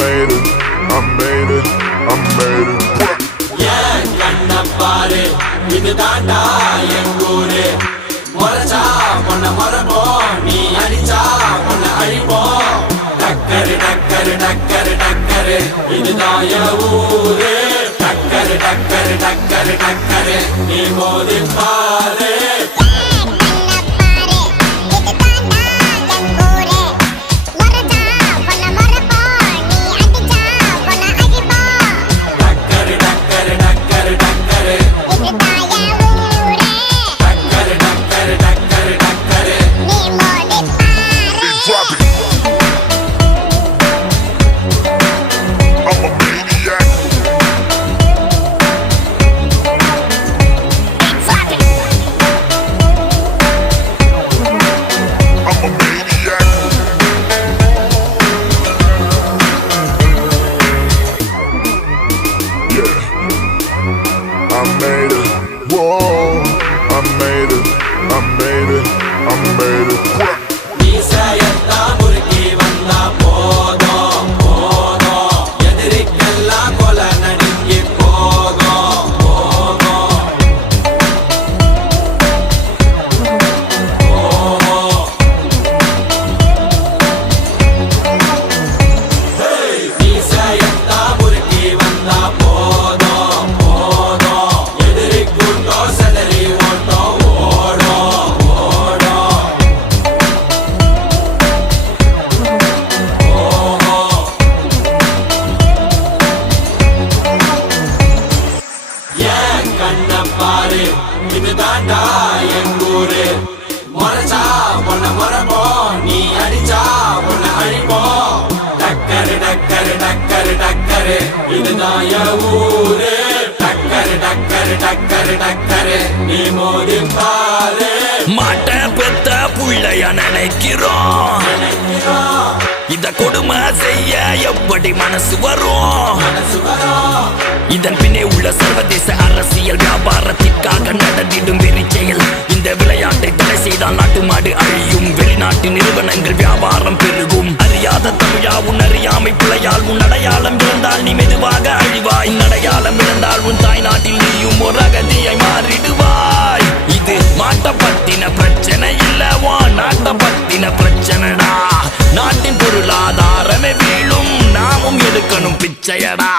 made it, I made it, I made it. Yeah, kanna paare idu daanda engure moracha ponna morabo nee adicha ponna alipo dakkare dakkare dakkare dakkare idu daaya oore dakkare dakkare dakkare dakkare nee modin paare I made it, whoa, I made it, I made it, I made it. Nisayatha murki vanda podo podo edirikella kola nadingi pogo pogo hey nisayatha murki vanda podo podo edirikkunto sadari otto odo odo kanna paare idu daanda engure moracha ponna morabo nee adicha ponna alipo dakkare dakkare dakkare dakkare idu daaya oore dakkare dakkare dakkare dakkare nee modin paare மாட்ட பெத்த புள்ளைய நினைக்கிறோம் இத கொடுமை செய்ய எப்படி மனசு வரும் இதன் பின்னே உள்ள சர்வதேச அரசியல் வியாபாரத்திற்காக நடந்திடும் வெறி செயல் இந்த விளையாட்டை தடை செய்தால் நாட்டு மாடு அழியும் வெளிநாட்டு நிறுவனங்கள் வியாபாரம் பெருகும் அறியாத தமிழா உன் அறியாமை பிழையால் உன் அடையாளம் இழந்தால் நீ மெதுவாக அழிவாய் அடையாளம் இழந்தால் உன் தாய் நாட்டில் நீயும் ஒரு அகதியை மாறிடுவாய் இது மாட்ட பத்தின பிரச்சனை இல்லவா நாட்ட பத்தின பிரச்சனைடா நாட்டின் பொருளாதாரமே வீழும் நாமும் எடுக்கணும் பிச்சையடா